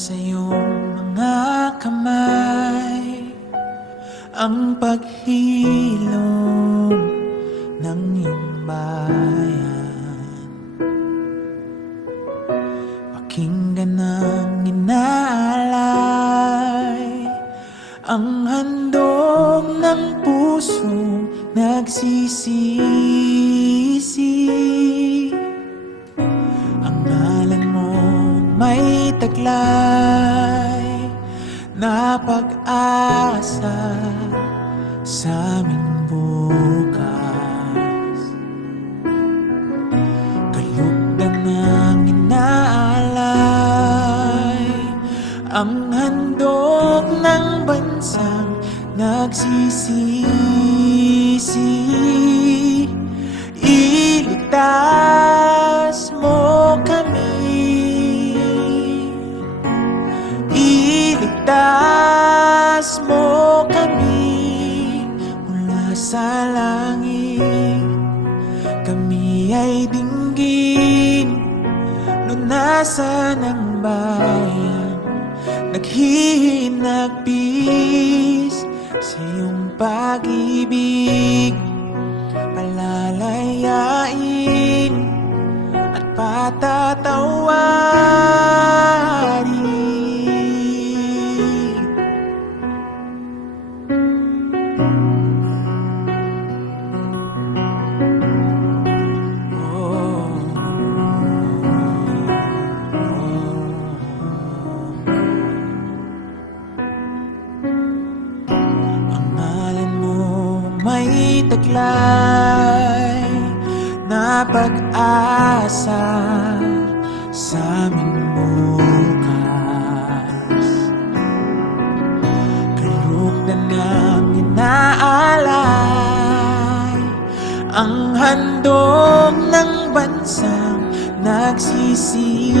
Nasa iyong mga kamay ang paghilom ng iyong bayan. Pakinggan ang inaalay, ang handog ng pusong nagsisisi. Ang ngalan mo may taglay na pag-asa sa aming bukas. Kalugdan ng inaalay, ang handog ng bansang nagsisisi. Iligtas mo kami, iligtas mo kami mula sa langit. Kami ay dinggin, lunasan ng bayan, naghihinagpis sa iyong pag-ibig. Palalayain at patatawarin. Ang ngalan mo may taglay na pag-asa sa aming bukas. Kalugdan ng inaalay, ang handog ng bansang nagsisisi.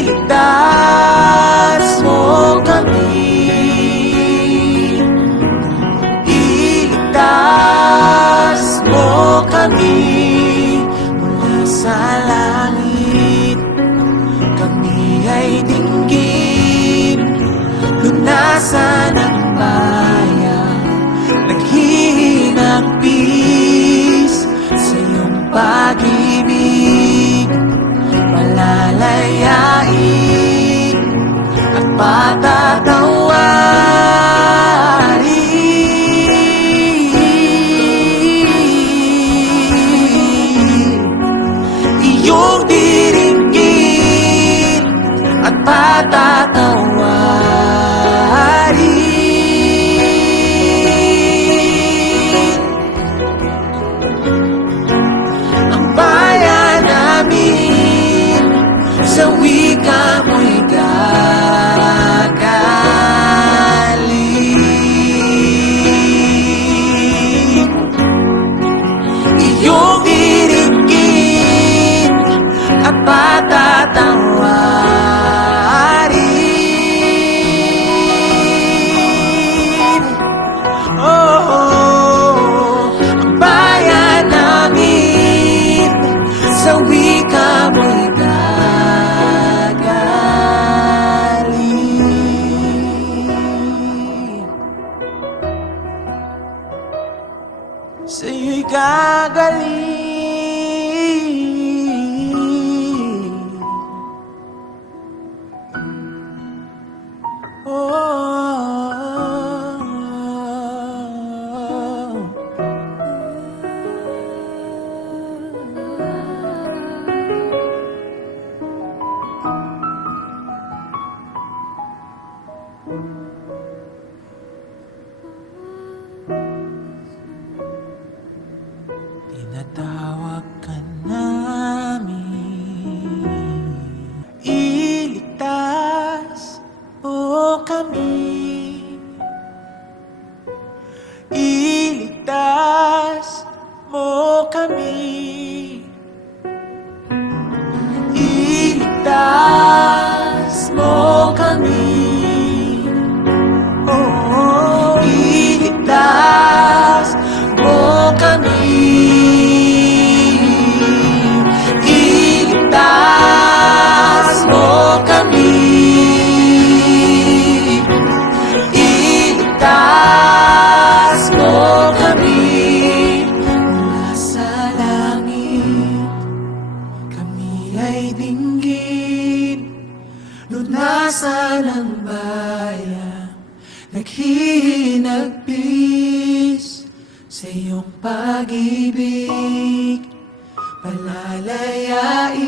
Iligtas mo kami, iligtas mo kami mula sa langit. Kami ay dinggin, lunasan ng bayan, naghihinagpis sa iyong pag-ibig. Palalayain at patatawarin. Iyong diringgin at patatawarin. Ang bayan namin sa wika mo'y gagaling. Iyong diringgin at patatawarin. Oh, ang bayan namin sa wika mo'y gagaling. Sa'yo'y gagaling. may dinggin, lunasan ang bayan, naghihinagpis sa iyong pag-ibig, palalayain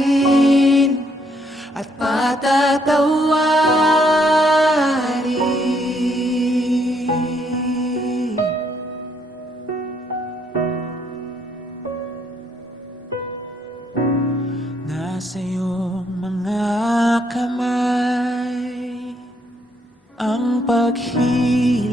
at patatawarin. Nasa iyong mga kamay ang paghihintay